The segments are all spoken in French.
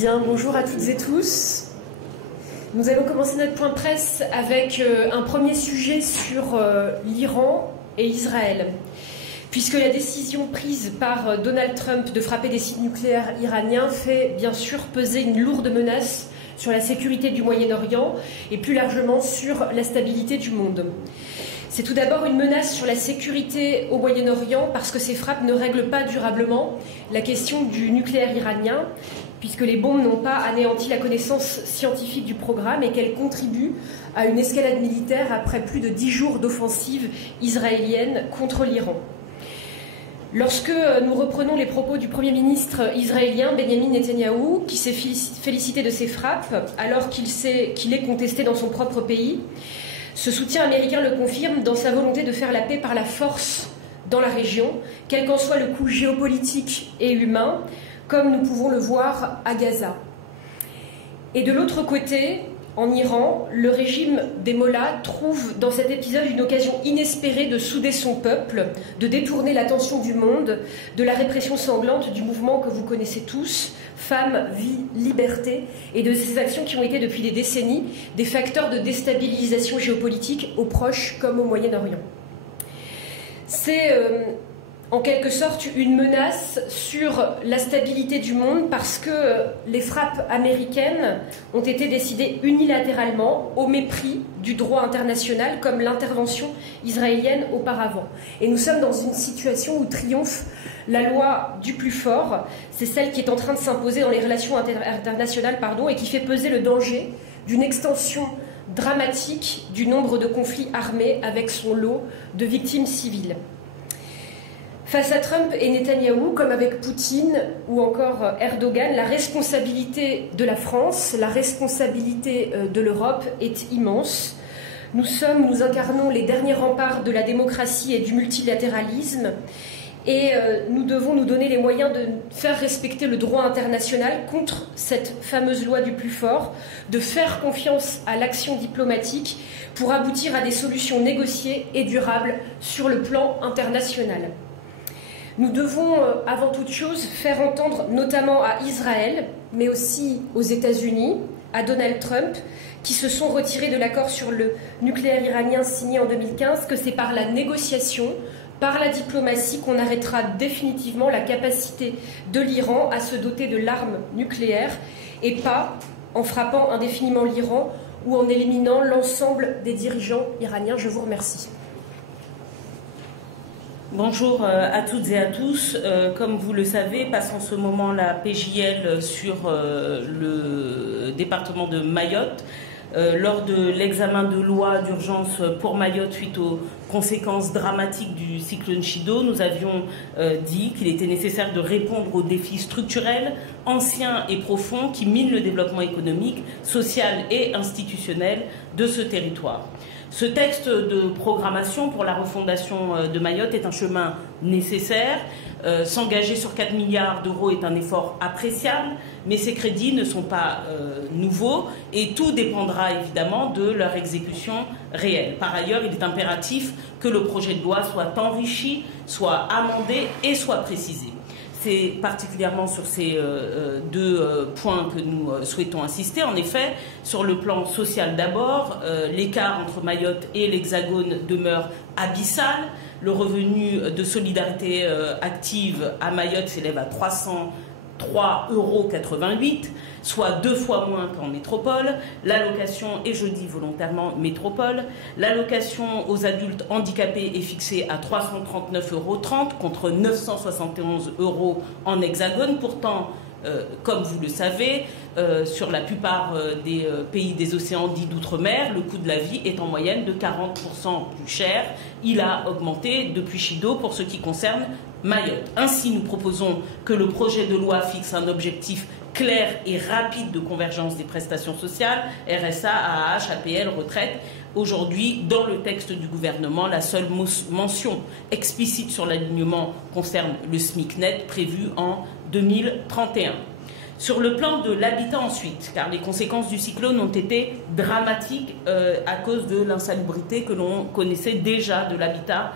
Bien, bonjour à toutes et tous. Nous allons commencer notre point de presse avec un premier sujet sur l'Iran et Israël. Puisque la décision prise par Donald Trump de frapper des sites nucléaires iraniens fait bien sûr peser une lourde menace sur la sécurité du Moyen-Orient et plus largement sur la stabilité du monde. C'est tout d'abord une menace sur la sécurité au Moyen-Orient parce que ces frappes ne règlent pas durablement la question du nucléaire iranien, puisque les bombes n'ont pas anéanti la connaissance scientifique du programme et qu'elles contribuent à une escalade militaire après plus de 10 jours d'offensive israélienne contre l'Iran. Lorsque nous reprenons les propos du Premier ministre israélien Benjamin Netanyahou, qui s'est félicité de ces frappes alors qu'il est contesté dans son propre pays, ce soutien américain le confirme dans sa volonté de faire la paix par la force dans la région, quel qu'en soit le coût géopolitique et humain, comme nous pouvons le voir à Gaza. Et de l'autre côté, en Iran, le régime des mollahs trouve dans cet épisode une occasion inespérée de souder son peuple, de détourner l'attention du monde de la répression sanglante du mouvement que vous connaissez tous, Femmes, Vie, Liberté, et de ces actions qui ont été depuis des décennies des facteurs de déstabilisation géopolitique au Proche comme au Moyen-Orient. C'est en quelque sorte une menace sur la stabilité du monde parce que les frappes américaines ont été décidées unilatéralement au mépris du droit international comme l'intervention israélienne auparavant. Et nous sommes dans une situation où triomphe la loi du plus fort, c'est celle qui est en train de s'imposer dans les relations internationales et qui fait peser le danger d'une extension dramatique du nombre de conflits armés avec son lot de victimes civiles. Face à Trump et Netanyahou, comme avec Poutine ou encore Erdogan, la responsabilité de la France, la responsabilité de l'Europe est immense. Nous incarnons les derniers remparts de la démocratie et du multilatéralisme et nous devons nous donner les moyens de faire respecter le droit international contre cette fameuse loi du plus fort, de faire confiance à l'action diplomatique pour aboutir à des solutions négociées et durables sur le plan international. Nous devons, avant toute chose, faire entendre notamment à Israël, mais aussi aux États-Unis, à Donald Trump, qui se sont retirés de l'accord sur le nucléaire iranien signé en 2015, que c'est par la négociation, par la diplomatie qu'on arrêtera définitivement la capacité de l'Iran à se doter de l'arme nucléaire et pas en frappant indéfiniment l'Iran ou en éliminant l'ensemble des dirigeants iraniens. Je vous remercie. Bonjour à toutes et à tous. Comme vous le savez, passe en ce moment la PJL sur le département de Mayotte. Lors de l'examen de loi d'urgence pour Mayotte suite aux conséquences dramatiques du cyclone Chido, nous avions dit qu'il était nécessaire de répondre aux défis structurels, anciens et profonds qui minent le développement économique, social et institutionnel de ce territoire. Ce texte de programmation pour la refondation de Mayotte est un chemin nécessaire. S'engager sur 4 milliards d'euros est un effort appréciable, mais ces crédits ne sont pas nouveaux et tout dépendra évidemment de leur exécution réelle. Par ailleurs, il est impératif que le projet de loi soit enrichi, soit amendé et soit précisé. C'est particulièrement sur ces deux points que nous souhaitons insister. En effet, sur le plan social d'abord, l'écart entre Mayotte et l'Hexagone demeure abyssal. Le revenu de solidarité active à Mayotte s'élève à 303,88 €, soit 2 fois moins qu'en métropole. L'allocation, et je dis volontairement métropole, l'allocation aux adultes handicapés est fixée à 339,30 € contre 971 € en hexagone. Pourtant, comme vous le savez, sur la plupart des pays des océans dits d'outre-mer, le coût de la vie est en moyenne de 40% plus cher. Il a augmenté depuis Chido pour ce qui concerne Mayotte. Ainsi, nous proposons que le projet de loi fixe un objectif clair et rapide de convergence des prestations sociales, RSA, AAH, APL, retraite. Aujourd'hui, dans le texte du gouvernement, la seule mention explicite sur l'alignement concerne le SMIC net prévu en 2031. Sur le plan de l'habitat ensuite, car les conséquences du cyclone ont été dramatiques à cause de l'insalubrité que l'on connaissait déjà de l'habitat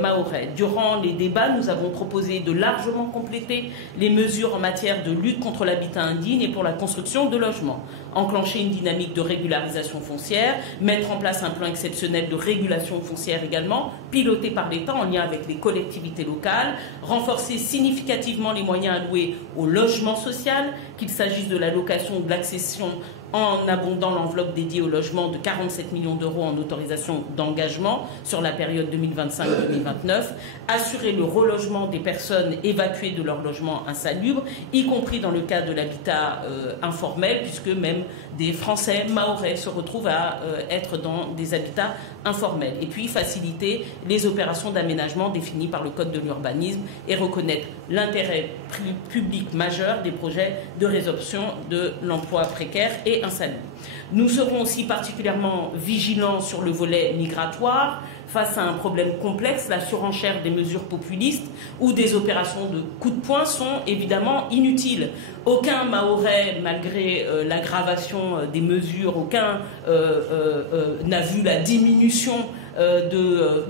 mahorais. Durant les débats, nous avons proposé de largement compléter les mesures en matière de lutte contre l'habitat indigne et pour la construction de logements. Enclencher une dynamique de régularisation foncière, mettre en place un plan exceptionnel de régulation foncière également, piloté par l'État en lien avec les collectivités locales, renforcer significativement les moyens alloués au logement social, qu'il s'agisse de la location ou de l'accession en abondant l'enveloppe dédiée au logement de 47 millions d'euros en autorisation d'engagement sur la période 2025-2029, assurer le relogement des personnes évacuées de leur logement insalubre, y compris dans le cas de l'habitat informel, puisque même des Français mahorais se retrouvent à être dans des habitats informels. Et puis faciliter les opérations d'aménagement définies par le Code de l'urbanisme et reconnaître l'intérêt public majeur des projets de résorption de l'emploi précaire et insalubre. Nous serons aussi particulièrement vigilants sur le volet migratoire. Face à un problème complexe, la surenchère des mesures populistes ou des opérations de coups de poing sont évidemment inutiles. Aucun Mahorais, malgré l'aggravation des mesures, aucun n'a vu la diminution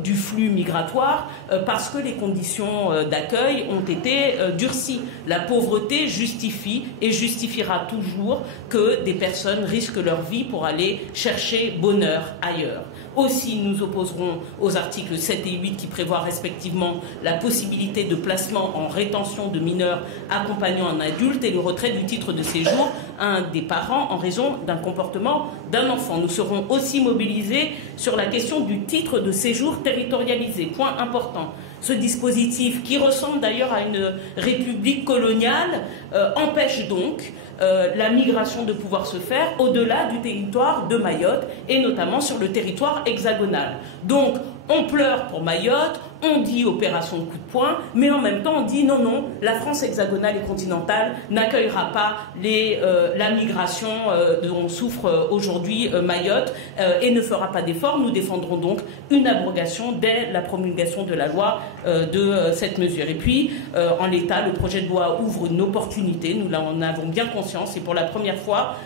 du flux migratoire parce que les conditions d'accueil ont été durcies. La pauvreté justifie et justifiera toujours que des personnes risquent leur vie pour aller chercher bonheur ailleurs. Aussi, nous opposerons aux articles 7 et 8 qui prévoient respectivement la possibilité de placement en rétention de mineurs accompagnant un adulte et le retrait du titre de séjour à un des parents en raison d'un comportement d'un enfant. Nous serons aussi mobilisés sur la question du titre de séjour territorialisé. Point important. Ce dispositif, qui ressemble d'ailleurs à une république coloniale, empêche donc la migration de pouvoir se faire au-delà du territoire de Mayotte et notamment sur le territoire hexagonal. Donc, on pleure pour Mayotte, on dit opération de coup de poing, mais en même temps on dit non, non, la France hexagonale et continentale n'accueillera pas la migration dont souffre aujourd'hui Mayotte et ne fera pas d'efforts. Nous défendrons donc une abrogation dès la promulgation de la loi de cette mesure. Et puis, en l'état, le projet de loi ouvre une opportunité, nous en avons bien conscience, et pour la première fois,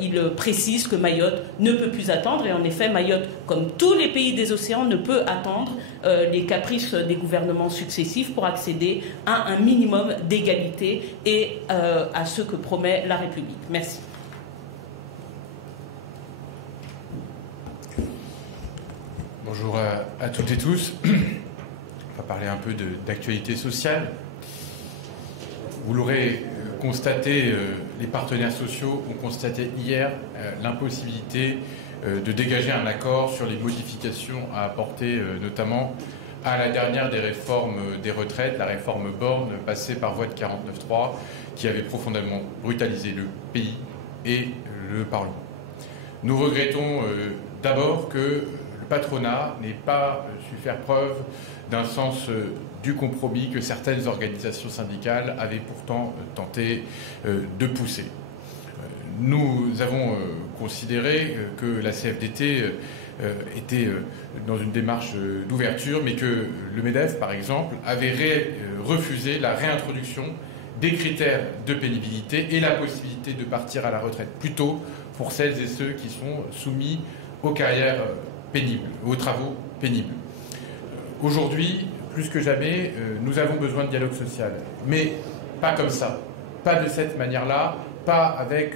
il précise que Mayotte ne peut plus attendre. Et en effet, Mayotte, comme tous les pays des océans, ne peut attendre les caprices des gouvernements successifs pour accéder à un minimum d'égalité et à ce que promet la République. Merci. Bonjour à toutes et tous. On va parler un peu d'actualité sociale. Vous l'aurez constaté, les partenaires sociaux ont constaté hier l'impossibilité de dégager un accord sur les modifications à apporter notamment à la dernière des réformes des retraites, la réforme Borne passée par voie de 49.3 qui avait profondément brutalisé le pays et le Parlement. Nous regrettons d'abord que le patronat n'ait pas su faire preuve d'un sens du compromis que certaines organisations syndicales avaient pourtant tenté de pousser. Nous avons considéré que la CFDT était dans une démarche d'ouverture, mais que le MEDEF, par exemple, avait refusé la réintroduction des critères de pénibilité et la possibilité de partir à la retraite plus tôt pour celles et ceux qui sont soumis aux carrières pénibles, aux travaux pénibles. Aujourd'hui, plus que jamais, nous avons besoin de dialogue social, mais pas comme ça, pas de cette manière-là, pas avec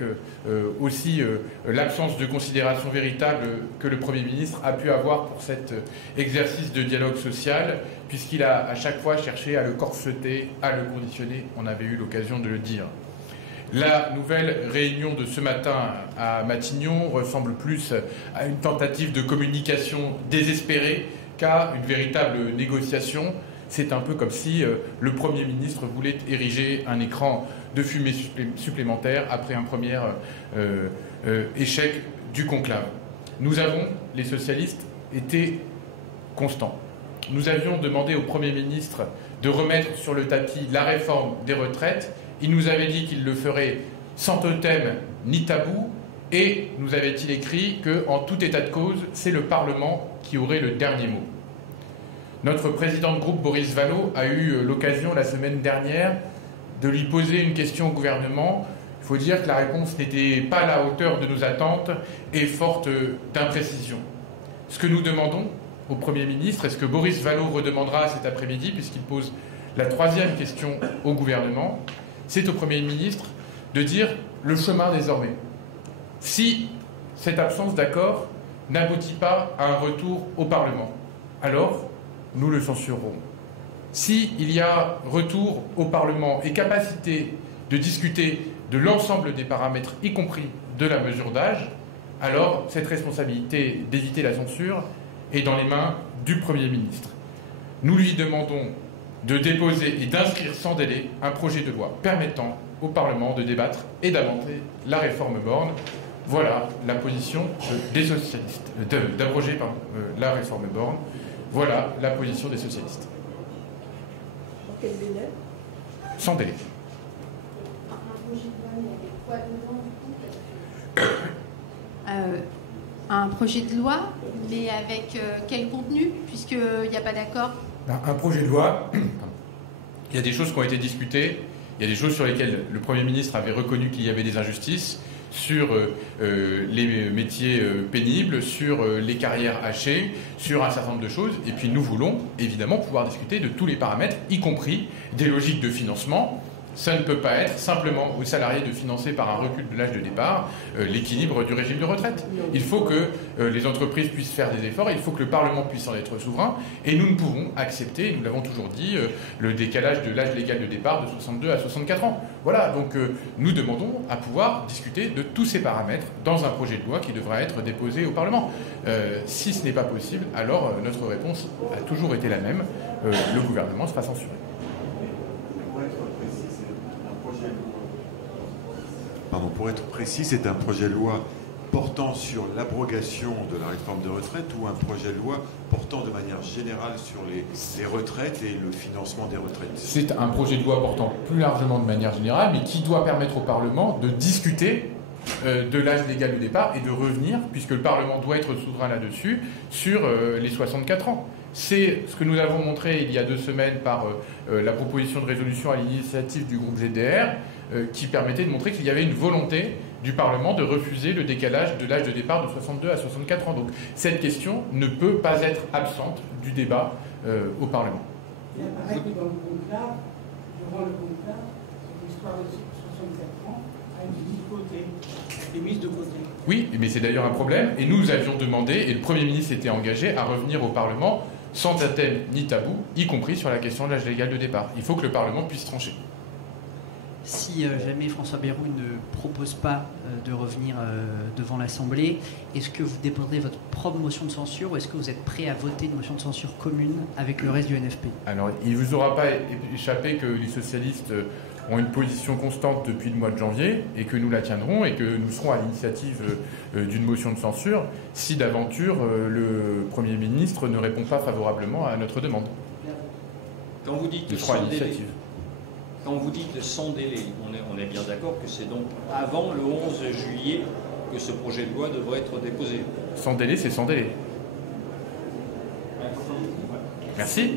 aussi l'absence de considération véritable que le Premier ministre a pu avoir pour cet exercice de dialogue social, puisqu'il a à chaque fois cherché à le corseter, à le conditionner. On avait eu l'occasion de le dire. La nouvelle réunion de ce matin à Matignon ressemble plus à une tentative de communication désespérée qu'à une véritable négociation. C'est un peu comme si le Premier ministre voulait ériger un écran de fumée supplémentaire après un premier échec du conclave. Nous avons, les socialistes, été constants. Nous avions demandé au Premier ministre de remettre sur le tapis la réforme des retraites. Il nous avait dit qu'il le ferait sans totem ni tabou, et nous avait-il écrit qu'en tout état de cause, c'est le Parlement qui aurait le dernier mot. Notre président de groupe, Boris Vallaud, a eu l'occasion la semaine dernière de lui poser une question au gouvernement. Il faut dire que la réponse n'était pas à la hauteur de nos attentes et forte d'imprécisions. Ce que nous demandons, au Premier ministre, et ce que Boris Vallaud redemandera cet après-midi, puisqu'il pose la troisième question au gouvernement, c'est au Premier ministre de dire le chemin désormais. Si cette absence d'accord n'aboutit pas à un retour au Parlement, alors nous le censurerons. S'il y a retour au Parlement et capacité de discuter de l'ensemble des paramètres, y compris de la mesure d'âge, alors cette responsabilité d'éviter la censure est dans les mains du Premier ministre. Nous lui demandons de déposer et d'inscrire sans délai un projet de loi permettant au Parlement de débattre et d'amender la réforme Borne. Voilà la position des socialistes, d'abroger la réforme Borne. Voilà la position des socialistes. Dans quel délai? Sans délai. Un projet de loi, mais avec quel contenu, puisqu'il n'y a pas d'accord? Un projet de loi, il y a des choses qui ont été discutées, il y a des choses sur lesquelles le Premier ministre avait reconnu qu'il y avait des injustices, sur les métiers pénibles, sur les carrières hachées, sur un certain nombre de choses. Et puis nous voulons évidemment pouvoir discuter de tous les paramètres, y compris des logiques de financement. Ça ne peut pas être simplement aux salariés de financer par un recul de l'âge de départ l'équilibre du régime de retraite. Il faut que les entreprises puissent faire des efforts, il faut que le Parlement puisse en être souverain, et nous ne pouvons accepter, nous l'avons toujours dit, le décalage de l'âge légal de départ de 62 à 64 ans. Voilà, donc nous demandons à pouvoir discuter de tous ces paramètres dans un projet de loi qui devra être déposé au Parlement. Si ce n'est pas possible, alors notre réponse a toujours été la même, le gouvernement sera censuré. Pour être précis, c'est un projet de loi portant sur l'abrogation de la réforme de retraite ou un projet de loi portant de manière générale sur les retraites et le financement des retraites? C'est un projet de loi portant plus largement de manière générale, mais qui doit permettre au Parlement de discuter de l'âge légal de départ et de revenir, puisque le Parlement doit être souverain là-dessus, sur les 64 ans. C'est ce que nous avons montré il y a 2 semaines par la proposition de résolution à l'initiative du groupe GDR, qui permettait de montrer qu'il y avait une volonté du Parlement de refuser le décalage de l'âge de départ de 62 à 64 ans. Donc cette question ne peut pas être absente du débat au Parlement. Il apparaît que dans le conclave, durant le conclave, cette histoire de 64 ans a été mise de côté. Oui, mais c'est d'ailleurs un problème. Et nous avions demandé, et le Premier ministre s'était engagé à revenir au Parlement sans thème ni tabou, y compris sur la question de l'âge légal de départ. Il faut que le Parlement puisse trancher. Si jamais François Bayrou ne propose pas de revenir devant l'Assemblée, est-ce que vous déposerez votre propre motion de censure ou est-ce que vous êtes prêt à voter une motion de censure commune avec le reste du NFP? Alors, il ne vous aura pas échappé que les socialistes ont une position constante depuis le mois de janvier et que nous la tiendrons et que nous serons à l'initiative d'une motion de censure si d'aventure le Premier ministre ne répond pas favorablement à notre demande. Quand vous dites Quand vous dites sans délai, on est bien d'accord que c'est donc avant le 11 juillet que ce projet de loi devrait être déposé. Sans délai, c'est sans délai. Merci.